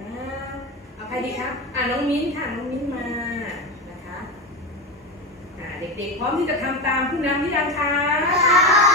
นะเอาใครดีครับอ่าน้องมิ้นค่ะน้องมิ้นมานะคะอ่าเด็กๆพร้อมที่จะทำตามผู้นำที่ยังคะ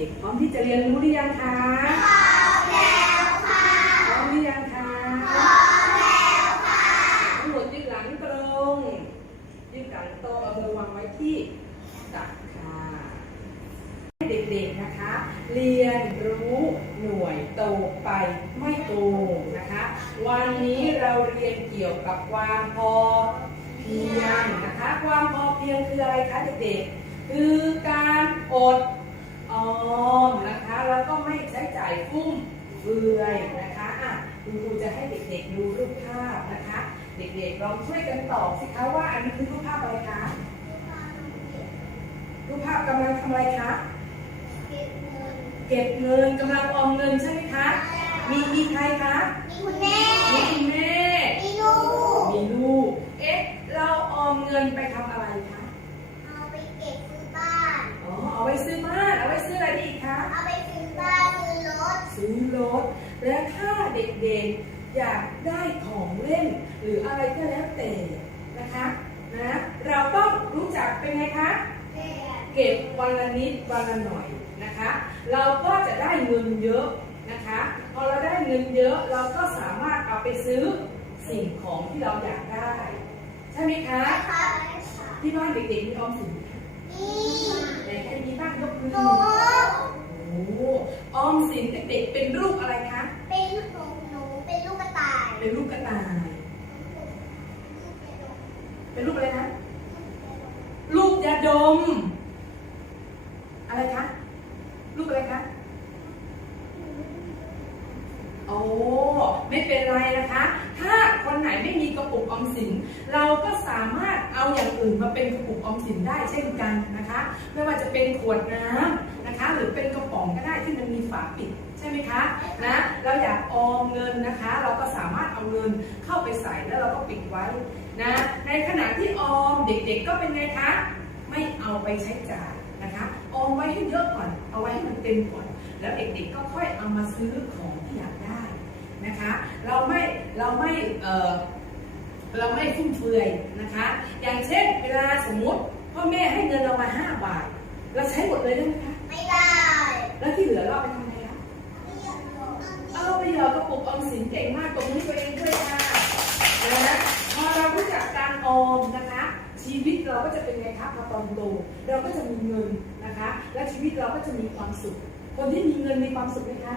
ด็กๆ พร้อมที่จะเรียนรู้หรือยังคะพร้อมแล้วค่ะ พร้อมหรือยังคะ พร้อมแล้วค่ะ ทั้งหมดยึดหลังตรงยึดหลังตรงเอามือวางไว้ที่ตักค่ะให้เด็กๆนะคะ เรียนรู้หน่วยโตไปไม่โตนะคะ วันนี้เราเรียนเกี่ยวกับความพอเพียงนะคะ ความพอเพียงคืออะไรคะเด็กๆ คือการอด ออมนะคะ แล้วก็ไม่ใช้จ่ายฟุ่มเฟือยนะคะอะคุณครูจะให้เด็กๆดูรูปภาพนะคะ เด็กๆลองช่วยกันตอบสิคะว่าอันนี้คือรูปภาพอะไรคะรูปภาพกำลังทำอะไรคะเก็บเงินกำลังออมเงินใช่ไหมคะ มีมีใครคะมีคุณแม่มีคุณแม่มีลูกมีลูกเอ๊ะเราออมเงินไปทำอะ รถ และถ้าเด็กๆอยากได้ของเล่น หรืออะไรก็แล้วแต่นะคะนะเราต้องรู้จักเป็นไงคะ เก็บวันละนิดวันละหน่อยนะคะ เราก็จะได้เงินเยอะนะคะ พอเราได้เงินเยอะเราก็สามารถเอาไปซื้อสิ่งของที่เราอยากได้ ใช่ไหมคะนะคะที่บ้านเด็กๆมีออมสินไหมนี่ไหนใครมีบ้างยกมือหนูโอ้โหออมสินเด็กๆเป็นรูปอะไรคะ เป็นหนูหนูเป็นลูกกระต่ายเป็นรูปกระต่าย เป็นรูปอะไรนะ รูปยาดม อะไรคะ รูปอะไรคะ โอ้ ไม่เป็นไรนะคะ ถ้าคนไหนไม่มีกระปุกออมสิน เราก็สามารถเอาอย่างอื่นมาเป็นกระปุกออมสินได้เช่นกันนะคะ ไม่ว่าจะเป็นขวดน้ำนะคะ หรือเป็นกระป๋องก็ได้ที่มันมีฝาปิดใช่ไหมคะนะเราอยากออมเงินนะคะ เราก็สามารถเอาเงินเข้าไปใส่แล้วเราก็ปิดไว้นะในขณะที่ออมเด็กๆก็เป็นไงคะ ไม่เอาไปใช้จ่ายนะคะออมไว้ให้เยอะก่อนเอาไว้ให้มันเต็มก่อน แล้วเด็กๆก็ค่อยเอามาซื้อของที่อยากได้ นะคะ เราไม่เราไม่เออเราไม่ฟุ่มเฟือยนะคะ อย่างเช่นเวลาสมมุติพ่อแม่ให้เงินเรามาห้าบาท เราใช้หมดเลยได้ไหมคะไม่ได้ แล้วที่เหลือเราเอาไปทำอะไรคะเอาไปหยอดกระปุกออมสินเก่งมากตรงนี้ตัวเองด้วยค่ะนะพอเรารู้จักการออมนะคะ ชีวิตเราก็จะเป็นไงคะพอตอนโตเราก็จะมีเงินนะคะ และชีวิตเราก็จะมีความสุข คนที่มีเงินมีความสุขไหมคะ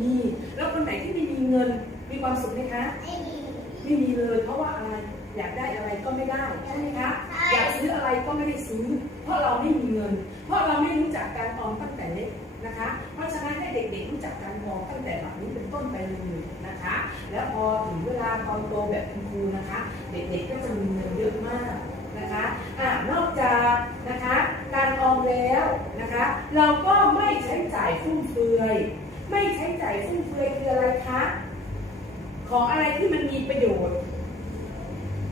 มีแล้วคนไหนที่ไม่มีเงินมีความสุขไหมคะ ไม่มีไม่มีเลย เพราะว่าอะไรอยากได้อะไรก็ไม่ได้ใช่ไหมคะอยากซื้ออะไรก็ไม่ได้ซื้อ เพราะเราไม่มีเงิน เพราะเราไม่รู้จักการออมตั้งแต่เล็กนะคะ เพราะฉะนั้นให้เด็กๆรู้จักการออมตั้งแต่แบบนี้เป็นต้นไปเลยนะคะ แล้วพอถึงเวลาตอนโตแบบคุณครูนะคะ เด็กๆก็จะมีเงินเยอะมากนะคะอ่านอกจากนะคะการออมแล้วนะคะ เราก็ไม่ใช้จ่ายฟุ่มเฟือย ไม่ใช้จ่ายฟุ่มเฟือยคืออะไรคะ ของอะไรที่มันมีประโยชน์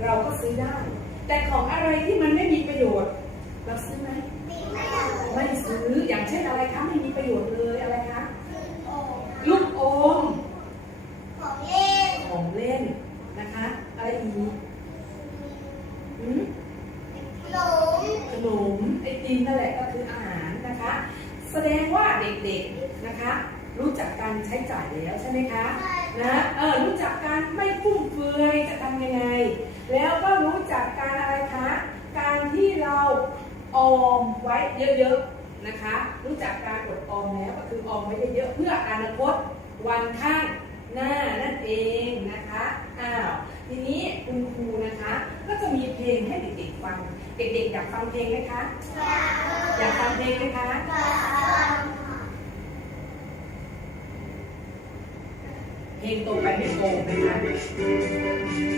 เราก็ซื้อได้ แต่ของอะไรที่มันไม่มีประโยชน์ เราซื้อไหม ไม่ได้ ไม่ซื้ออย่างเช่นอะไรคะไม่มีประโยชน์เลยอะไรคะ โอ้ ลูกอม ของเล่น ของเล่นนะคะ อะไรอีกหืม ขนม ขนมไอติมนั่นแหละก็คืออาหารนะคะ แส ดงว่าเด็กๆนะคะ รู้จักการใช้จ่ายแล้วใช่ไหมคะนะเออรู้จักการไม่ฟุ่มเฟือยจะทำยังไง แล้วก็รู้จักการอะไรคะการที่เราออมไว้เยอะๆนะคะ รู้จักการอดออมแล้วก็คือออมไว้เยอะๆเพื่ออนาคตวันข้างหน้านั่นเองนะคะอ้าวทีนี้คุณครูนะคะ ก็จะมีเพลงให้เด็กๆฟัง เด็กๆอยากฟังเพลงไหมคะ อยากฟังเพลงไหมคะเพลงโตไปไม่โกงนะคะ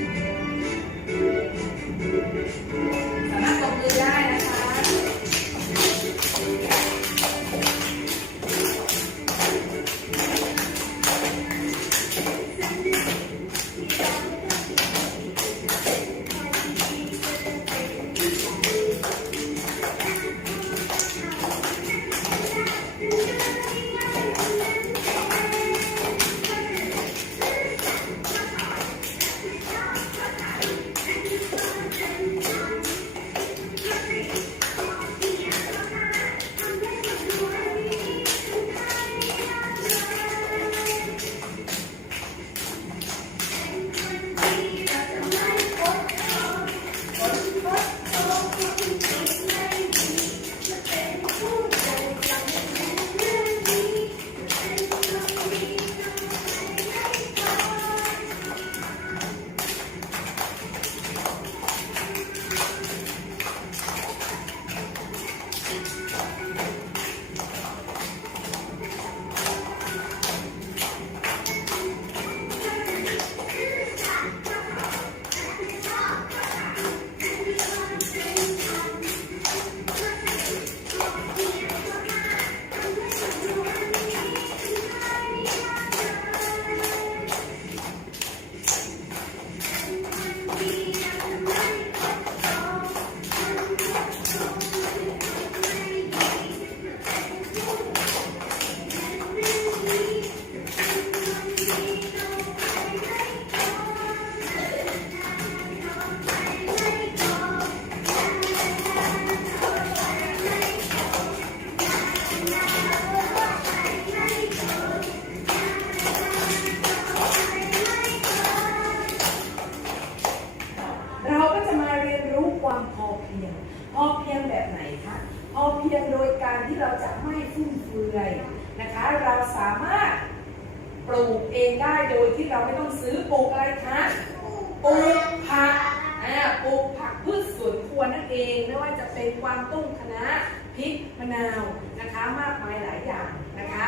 นาวนะคะมากมายหลายอย่างนะคะ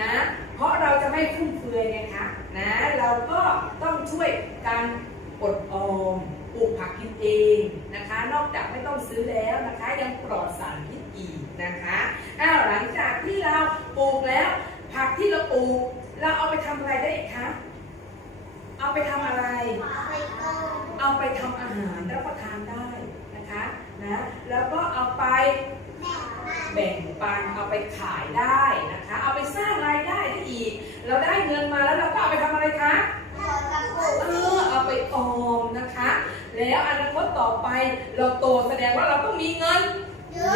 นะเพราะเราจะไม่ฟุ่มเฟือยไงคะนะเราก็ต้องช่วยการอดออมปลูกผักกินเองนะคะ นอกจากไม่ต้องซื้อแล้วนะคะยังปลอดสารพิษอีกนะคะอ้าวหลังจากที่เราปลูกแล้ว ผักที่เราปลูก เราเอาไปทำอะไรได้อีกคะเอาไปทำอะไรไปต้มเอาไปทำอาหารรับประทานได้นะคะนะแล้วก็เอาไป แบ่งปันเอาไปขายได้นะคะ เอาไปสร้างรายได้ได้อีก เราได้เงินมาแล้วเราก็เอาไปทำอะไรคะเออเอาไปออมนะคะ แล้วอนาคตต่อไปเราโตแสดงว่าเราต้องมีเงินเยอ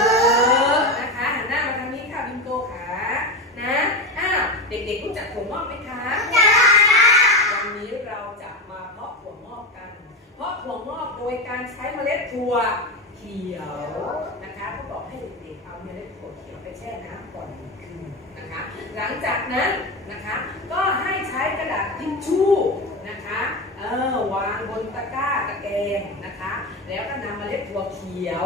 ะนะคะหันหน้ามาทางนี้ค่ะบิงโกขานะอ้าวเด็กๆรู้จักถั่วงอกไหมคะจ้าวันนี้เราจะมาเพาะถั่วงอกกัน เพาะถั่วงอกโดยการใช้เมล็ดถั่วเขียวนะคะก็บอกให้เด็ก เอาเมล็ดถั่วเขียวไปแช่น้ำก่อนหนึ่งคืนนะคะ หลังจากนั้นนะคะ ก็ให้ใช้กระดาษทิชชู่นะคะเออวางบนตะกร้าตะแกรงนะคะ แล้วก็นำเมล็ดถั่วเขียว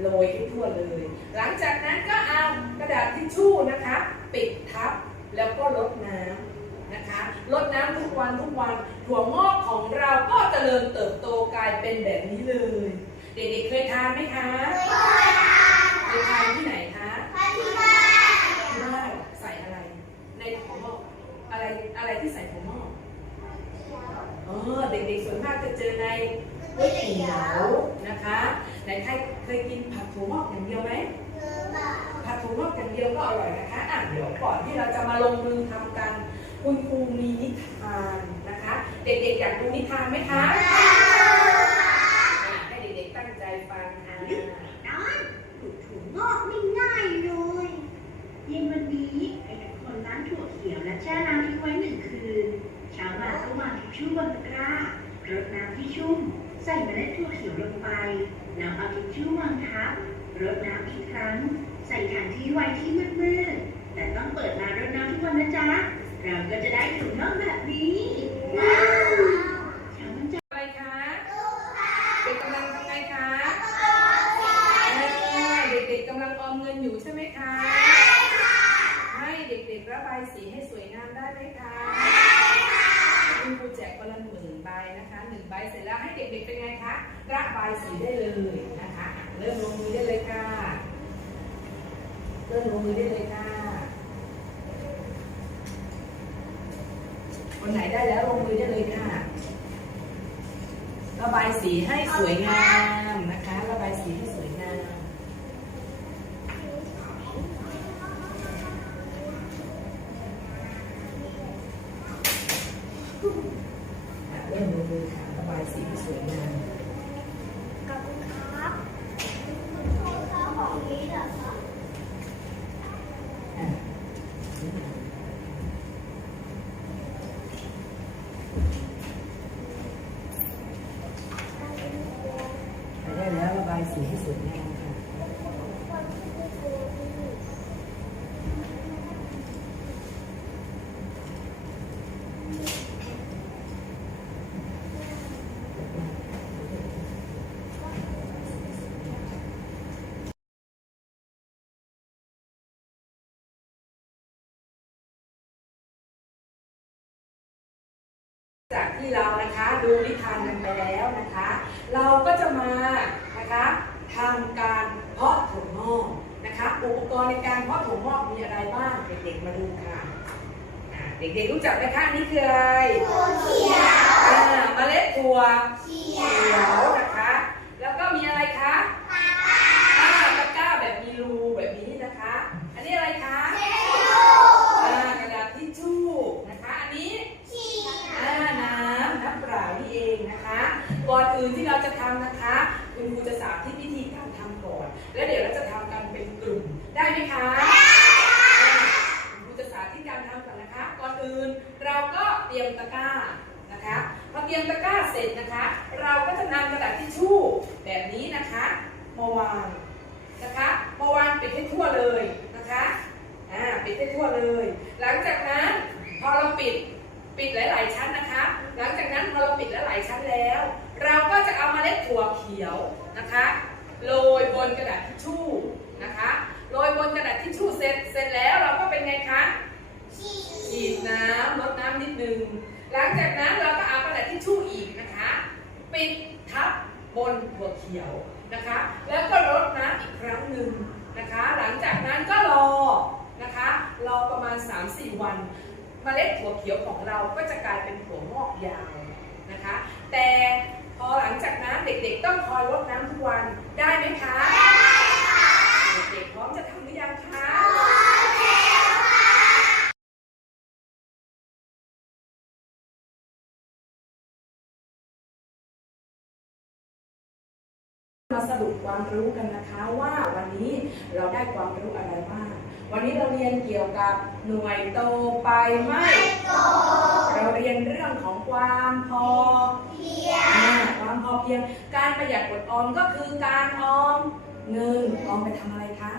โรยให้ทั่วเลย หลังจากนั้นก็เอากระดาษทิชชู่นะคะ ปิดทับแล้วก็ลดน้ำนะคะลดน้ำทุกวันทุกวันถั่วงอกของเราก็เจริญเติบโตกลายเป็นแบบนี้เลย เด็กๆเคยทานไหมคะ เคยทานที่ไหนคะพันบาทที่บ้านใส่อะไร ในถั่วงอกอะไรอะไรที่ใส่ถั่วงอกเออเด็กๆส่วนมากจะเจอในก๋วยเตี๋ยวนะคะไหนใครเคยกินผัดถั่วงอกอย่างเดียวไหมเงินบาทผัดถั่วงอกอย่างเดียวก็อร่อยนะคะอะเดี๋ยวก่อนที่เราจะมาลงมือทำกัน คุณครูมีนิทานนะคะ เด็กๆอยากดูนิทานไหมคะอะให้เด็กๆตั้งใจฟังค่ะ น้อยปลูกถั่วงอกไม่ง่ายเลยเย็นวันนี้ใครเป็นคนล้างถั่วเขียวและแช่น้ำทิ้งไว้หนึ่งคืน เช้ามาก็วางทิ ชชู่บนตะกร้ารดน้ำที่ชุ่ม ใส่เมล็ดถั่วเขียวลงไปนำเอาทิชชู่วางทับรดน้ำอีกครั้ง ใส่ถังที่ไว้ที่มืดๆแต่ต้องเปิดมารดน้ำทุกวันนะจ๊ะ เราก็จะได้ถุงน่องแบบนี้ ว้าวเช้ามันจะ อะไรคะ ลูกค้า เด็กกำลังทำไงคะ โอเค อ่าเด็กๆกำลังออมเงินอยู่ใช่ไหมคะ ให้เด็กๆระบายสีให้สวยงามได้ไหมคะคุณครูแจกคนละหนึ่งใบนะคะหนึ่งใบเสร็จแล้วให้เด็กๆเป็ นไงคะระบายสีได้เลยนะคะเริ่มลงมือได้เลยค่ะเริ่มลงมือได้เลยค่ะคนไหนได้แล้วลงมือได้เลยค่ะระบายสีให้สวยงามนะคะระบายสีให้สวยงามเริ่มลงมือค่ะระบายสีให้สวยงาม ขอบคุณครับของเขาของนี้เหรอคะ อะได้แล้วระบายสีให้สวยงามค่ะ จากที่เรานะคะดูนิทานกันไปแล้วนะคะ เราก็จะมานะคะทำการเพาะถั่วงอกนะคะ อุปกรณ์ในการเพาะถั่วงอกมีอะไรบ้างเด็กๆมาดูค่ะอ่าเด็กๆรู้จักไหมคะอันนี่คืออะไรตัวเขียวอ่าเมล็ดถั่วเขีเขียยววนะคะ แล้วก็มีอะไรคะ ปา อ่าตะกร้าแบบมีรูแบบนี้นะคะ อันนี้อะไรคะ เขียว อ่ากระดาษทิชชู่นะคะ อันนี้ เขียว อ่าน้ำน้ำเปล่านี่เองนะคะ ก่อนอื่นที่เราจะทำนะคะ คุณครูจะสาธิตวิธีการทำก่อน แล้วเดี๋ยวเราจะทำกันเป็นกลุ่ม ได้ไหมคะอ่าคุณครูจะสาธิตการทำก่อนนะคะ ก่อนอื่นเราก็เตรียมตะกร้านะคะ พอ เสร็จนะคะ เราก็จะนำกระดาษทิชชู่แบบนี้นะคะมาวางนะคะมาวางปิดให้ทั่วเลยนะคะอ่าปิดให้ทั่วเลย หลังจากนั้นพอเราปิดปิดหลาย ๆ ชั้นนะคะ หลังจากนั้นพอเราปิดหลายๆชั้นแล้ว เราก็จะเอามาเมล็ดถั่วเขียวนะคะโรยบนกระดาษทิชชู่นะคะโรยบนกระดาษทิชชู่เสร็จเสร็จแล้วเราก็เป็นไงคะฉีดน้ำลดน้ำนิดนึง หลังจากนั้นเราก็เอากระดาษทิชชู่อีกนะ ปิดทับบนหัวเขียวนะคะ แล้วก็รดน้ำอีกครั้งหนึ่งนะคะ หลังจากนั้นก็รอนะคะ รอประมาณ 3-4 วันเมล็ดถั่วเขียวของเราก็จะกลายเป็นถั่วงอกยาวนะคะ แต่ ความรู้กันนะคะว่าวันนี้เราได้ความรู้อะไรบ้าง วันนี้เราเรียนเกี่ยวกับหน่วยโตไปไม่โตเราเรียนเรื่องของความพอเพียงความพอเพียง การประหยัดอดออมก็คือการออมเงินออมไปทำอะไรคะ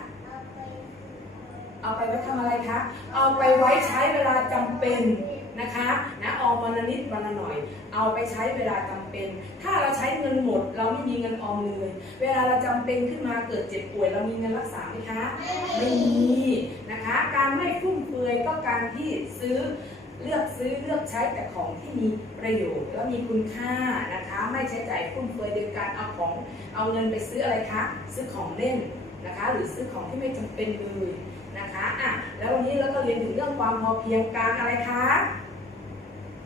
เอาไปไว้ทำอะไรคะ เอาไปไว้ใช้เวลาจำเป็นนะคะนะออมวันละนิดวันละหน่อย เอาไปใช้เวลาจำ เป็น ถ้าเราใช้เงินหมด เราไม่มีเงินออมเลย เวลาเราจำเป็นขึ้นมาเกิดเจ็บป่วย เรามีเงินรักษาไหมคะไม่มีนะคะ การไม่ฟุ่มเฟือยก็การที่ซื้อเลือกซื้อเลือกใช้แต่ของที่มีประโยชน์และมีคุณค่านะคะ ไม่ใช้จ่ายฟุ่มเฟือยโดยการเอาของเอาเงินไปซื้ออะไรคะซื้อของเล่นนะคะ หรือซื้อของที่ไม่จำเป็นเลยนะคะอะแล้ววันนี้เราก็เรียนถึงเรื่องความพอเพียงการอะไรคะ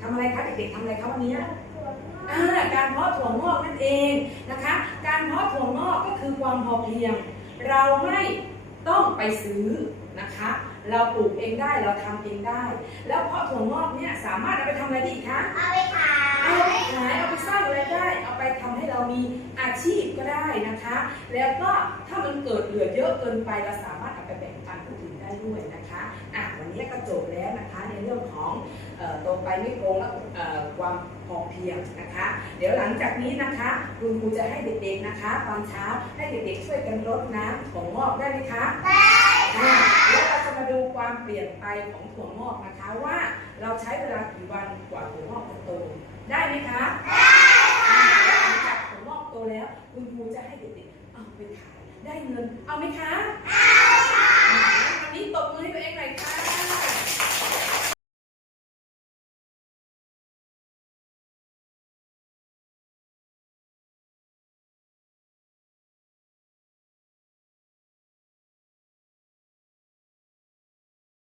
ทำอะไรคะเด็กๆทำอะไรคะวันนี้ การเพาะถั่วงอกนั่นเองนะคะ การเพาะถั่วงอกก็คือความพอเพียง เราไม่ต้องไปซื้อนะคะ เราปลูกเองได้เราทำเองได้ แล้วเพาะถั่วงอกเนี่ยสามารถเอาไปทำอะไรได้อีกคะเอาไปขายเอาไปขายเอาไปสร้างรายได้ เอาไปทำให้เรามีอาชีพก็ได้นะคะ แล้วก็ถ้ามันเกิดเหลือเยอะเกินไปเราสามารถเอาไปแบ่งปันผู้อื่นได้ด้วยนะคะอะวันนี้ก็จบแล้วนะคะในเรื่องของ เอ่อโตไปไม่โกงและเอ่อความพอเพียงนะคะ เดี๋ยวหลังจากนี้นะคะคุณครูจะให้เด็กๆนะคะตอนเช้าให้เด็กๆช่วยกันรดน้ำถั่วงอกได้ไหมคะได้ค่ะแล้วเราจะมาดูความเปลี่ยนไปของถั่วงอกนะคะว่าเราใช้เวลากี่วันกว่าถั่วงอกจะโตได้ไหมคะได้ค่ะแล้วหลังจากถั่วงอกโตแล้ว คุณครูจะให้เด็กๆเอาไปขายได้เงินเอาไหมคะได้ค่ะวันนี้ตบมือให้ตัวเองหน่อยค่ะ